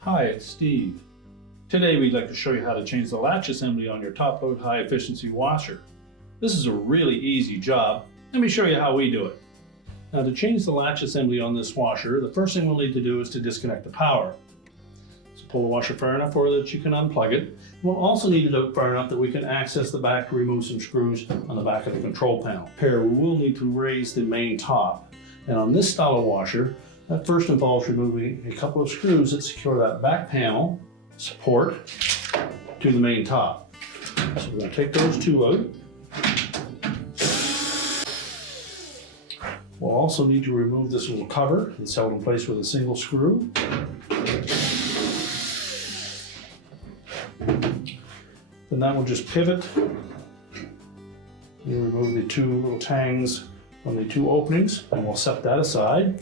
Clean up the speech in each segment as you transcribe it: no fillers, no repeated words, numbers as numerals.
Hi, it's Steve. Today we'd like to show you how to change the latch assembly on your top load high efficiency washer. This is a really easy job. Let me show you how we do it. Now, to change the latch assembly on this washer, the first thing we'll need to do is to disconnect the power. So pull the washer far enough so that you can unplug it. We'll also need it out far enough that we can access the back to remove some screws on the back of the control panel. Here we will need to raise the main top. And on this style of washer, that first involves removing a couple of screws that secure that back panel support to the main top. So we're going to take those two out. We'll also need to remove this little cover. It's held in place with a single screw. Then that will just pivot. You remove the two little tangs from the two openings, and we'll set that aside.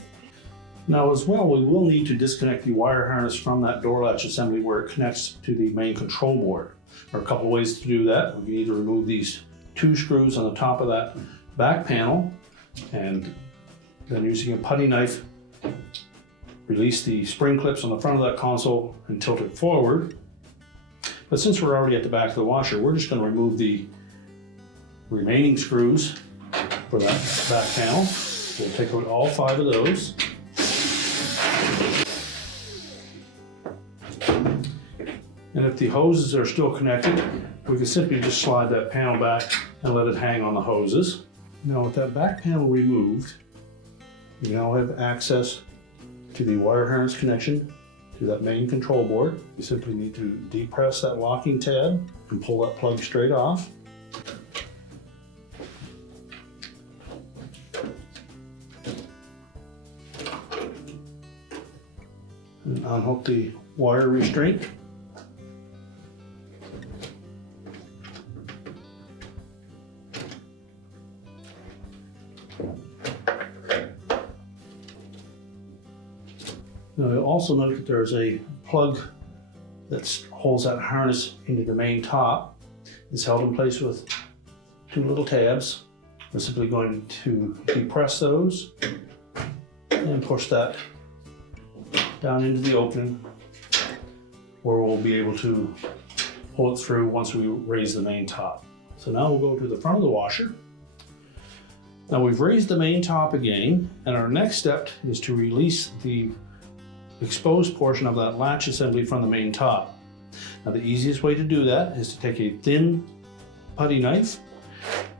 Now as well, we will need to disconnect the wire harness from that door latch assembly where it connects to the main control board. There are a couple of ways to do that. We need to remove these two screws on the top of that back panel, and then using a putty knife, release the spring clips on the front of that console and tilt it forward. But since we're already at the back of the washer, we're just going to remove the remaining screws for that back panel. We'll take out all 5 of those. And if the hoses are still connected, we can simply just slide that panel back and let it hang on the hoses. Now with that back panel removed, we now have access to the wire harness connection to that main control board. You simply need to depress that locking tab and pull that plug straight off. And unhook the wire restraint. Now you'll also note that there's a plug that holds that harness into the main top. It's held in place with 2 little tabs. We're simply going to depress those and push that down into the opening where we'll be able to pull it through once we raise the main top. So now we'll go to the front of the washer. Now we've raised the main top again, and our next step is to release the exposed portion of that latch assembly from the main top. Now the easiest way to do that is to take a thin putty knife.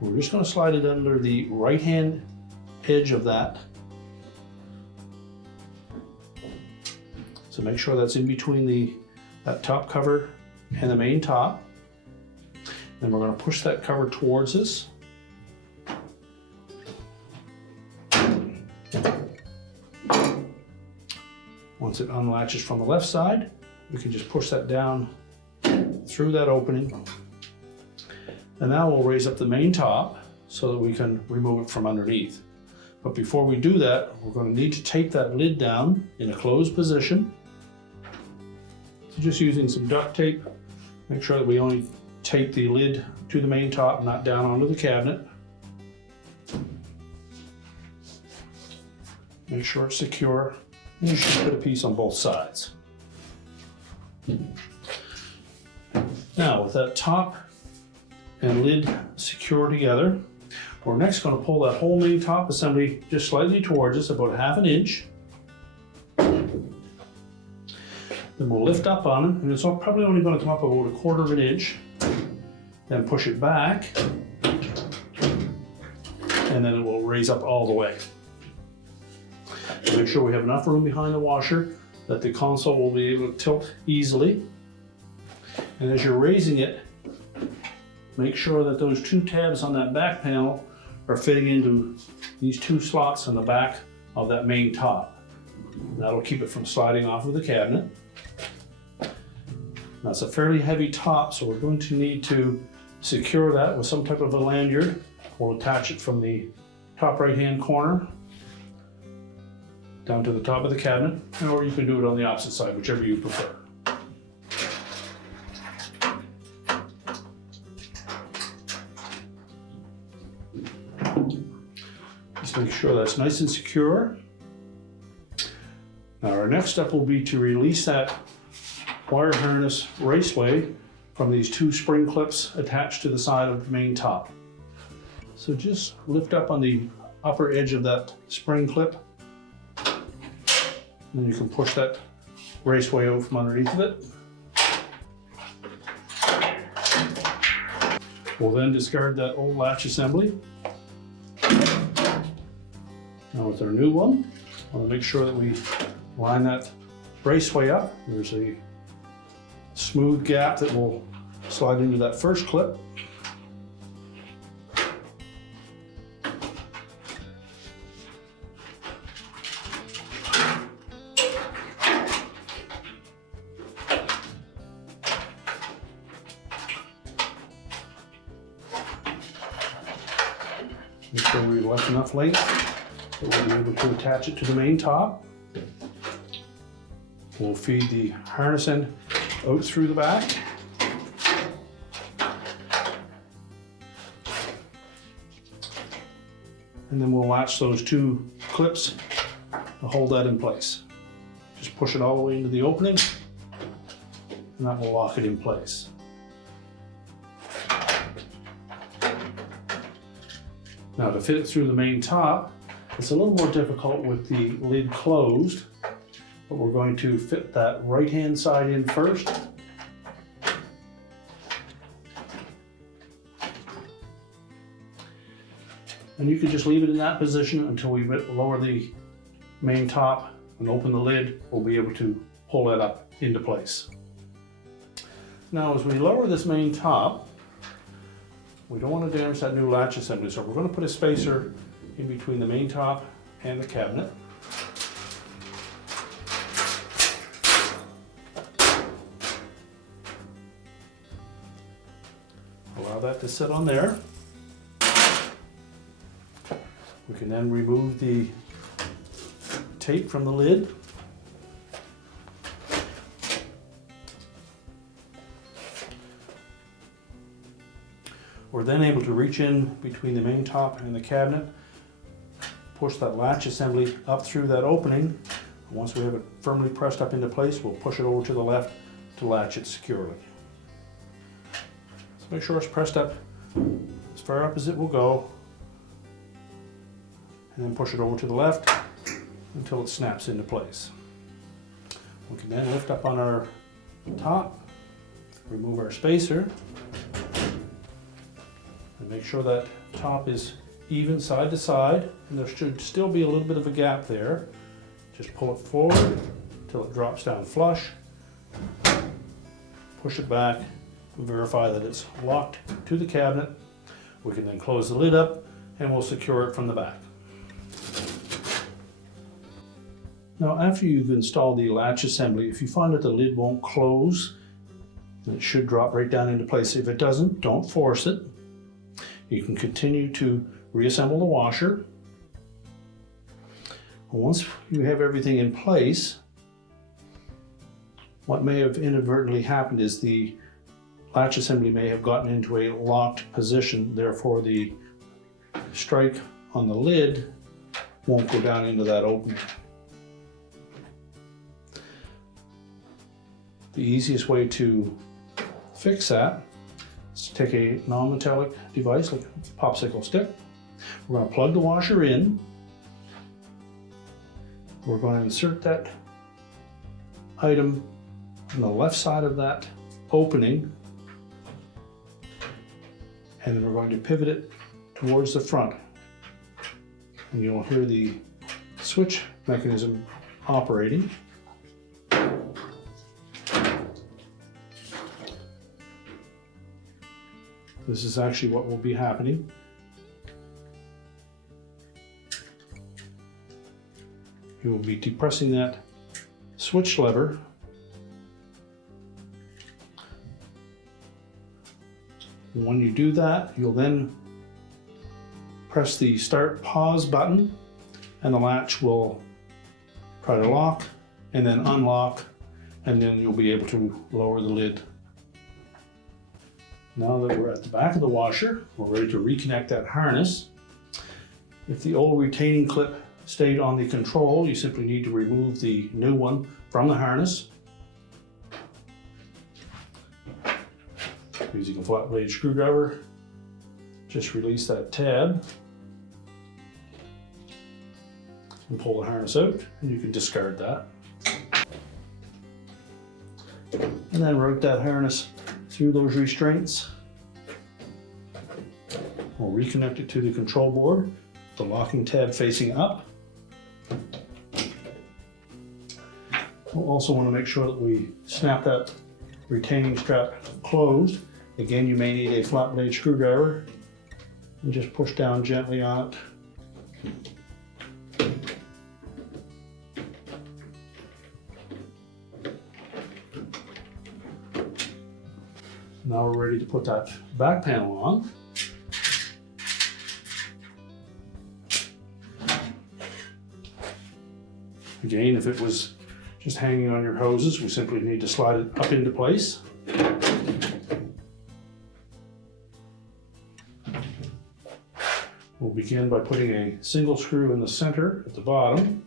We're just going to slide it under the right hand edge of that. So make sure that's in between that top cover and the main top. Then we're going to push that cover towards us. Once it unlatches from the left side, we can just push that down through that opening. And now we'll raise up the main top so that we can remove it from underneath. But before we do that, we're going to need to tape that lid down in a closed position. So just using some duct tape, make sure that we only tape the lid to the main top, not down onto the cabinet. Make sure it's secure. And you should put a piece on both sides. Now, with that top and lid secure together, we're next going to pull that whole main top assembly just slightly towards us, about 1/2 inch. Then we'll lift up on it, and it's probably only going to come up about 1/4 inch. Then push it back, and then it will raise up all the way. Make sure we have enough room behind the washer that the console will be able to tilt easily. And as you're raising it, make sure that those 2 tabs on that back panel are fitting into these 2 slots on the back of that main top. That'll keep it from sliding off of the cabinet. That's a fairly heavy top, so we're going to need to secure that with some type of a lanyard. We'll attach it from the top right-hand corner down to the top of the cabinet, or you can do it on the opposite side, whichever you prefer. Just make sure that's nice and secure. Now our next step will be to release that wire harness raceway from these two spring clips attached to the side of the main top. So just lift up on the upper edge of that spring clip, and then you can push that raceway out from underneath of it. We'll then discard that old latch assembly. Now with our new one, I want to make sure that we line that raceway up. There's a smooth gap that will slide into that first clip. Make sure we left enough length that we'll be able to attach it to the main top. We'll feed the harness end out through the back. And then we'll latch those two clips to hold that in place. Just push it all the way into the opening, and that will lock it in place. Now to fit it through the main top, it's a little more difficult with the lid closed, but we're going to fit that right-hand side in first. And you can just leave it in that position until we lower the main top and open the lid. We'll be able to pull that up into place. Now as we lower this main top, we don't want to damage that new latch assembly, so we're going to put a spacer in between the main top and the cabinet. Allow that to sit on there. We can then remove the tape from the lid. We're then able to reach in between the main top and the cabinet, push that latch assembly up through that opening. Once we have it firmly pressed up into place, we'll push it over to the left to latch it securely. So make sure it's pressed up as far up as it will go, and then push it over to the left until it snaps into place. We can then lift up on our top, remove our spacer, and make sure that top is even side to side, and there should still be a little bit of a gap there. Just pull it forward until it drops down flush, push it back, and verify that it's locked to the cabinet. We can then close the lid up and we'll secure it from the back. Now after you've installed the latch assembly, if you find that the lid won't close, then it should drop right down into place. If it doesn't, don't force it. You can continue to reassemble the washer. Once you have everything in place, what may have inadvertently happened is the latch assembly may have gotten into a locked position, therefore the strike on the lid won't go down into that opening. The easiest way to fix that is to take a non-metallic device like a popsicle stick. We're going to plug the washer in. We're going to insert that item on the left side of that opening, and then we're going to pivot it towards the front. And you'll hear the switch mechanism operating. This is actually what will be happening. You will be depressing that switch lever. When you do that, you'll then press the start pause button and the latch will try to lock and then unlock, and then you'll be able to lower the lid. Now that we're at the back of the washer, we're ready to reconnect that harness. If the old retaining clip stayed on the control, you simply need to remove the new one from the harness. Using a flat blade screwdriver, just release that tab and pull the harness out, and you can discard that. And then route that harness through those restraints. We'll reconnect it to the control board, the locking tab facing up. We'll also want to make sure that we snap that retaining strap closed. Again, you may need a flat blade screwdriver and just push down gently on it. Now we're ready to put that back panel on. Again, if it was just hanging on your hoses, we simply need to slide it up into place. We'll begin by putting a single screw in the center at the bottom.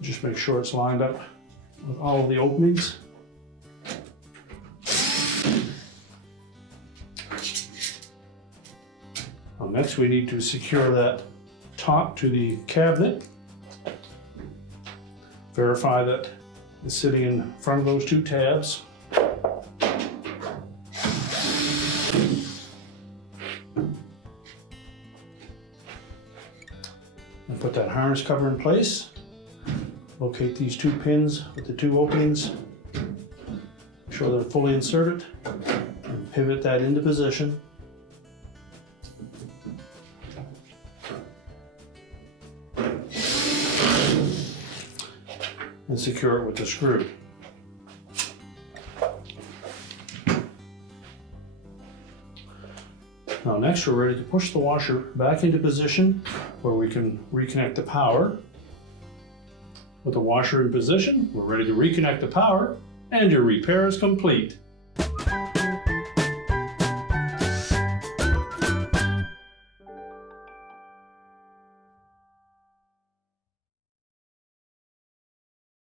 Just make sure it's lined up with all of the openings. Next, we need to secure that top to the cabinet. Verify that it's sitting in front of those two tabs. And put that harness cover in place. Locate these two pins with the two openings. Make sure they're fully inserted. And pivot that into position. And secure it with the screw. Now next, we're ready to push the washer back into position where we can reconnect the power. With the washer in position, we're ready to reconnect the power, and your repair is complete.